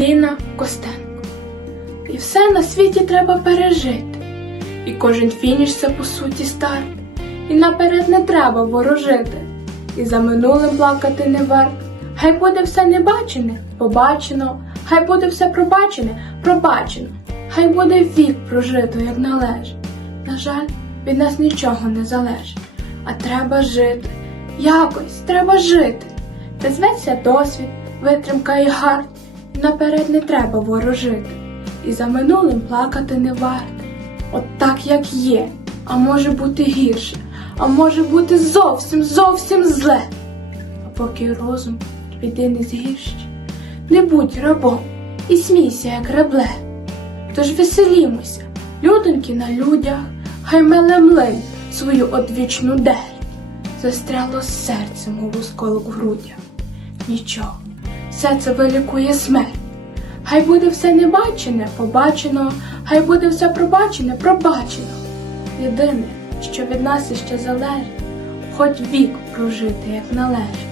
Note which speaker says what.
Speaker 1: Ліна Костенко. І все на світі треба пережити. І кожен фініш це по суті старт. І наперед не треба ворожити. І за минулим плакати не варт. Хай буде все небачене, побачено, хай буде все пробачене, пробачено, хай буде вік прожито, як належить. На жаль, від нас нічого не залежить, а треба жити. Якось треба жити. Та зветься досвід, витримка і гард. Наперед не треба ворожити. І за минулим плакати не варто. От так, як є, а може бути гірше, а може бути зовсім, зовсім зле. А поки розум біди не згірщить, не будь рабом і смійся, як рабле. Тож веселімося, людоньки на людях, хай меле млин свою одвічну дель. Застряло серце, мов осколок грудях. Нічого, все це вилікує смерть. Хай буде все небачене, побачено, хай буде все пробачене, пробачено. Єдине, що від нас іще залежить, хоч вік прожити, як належить.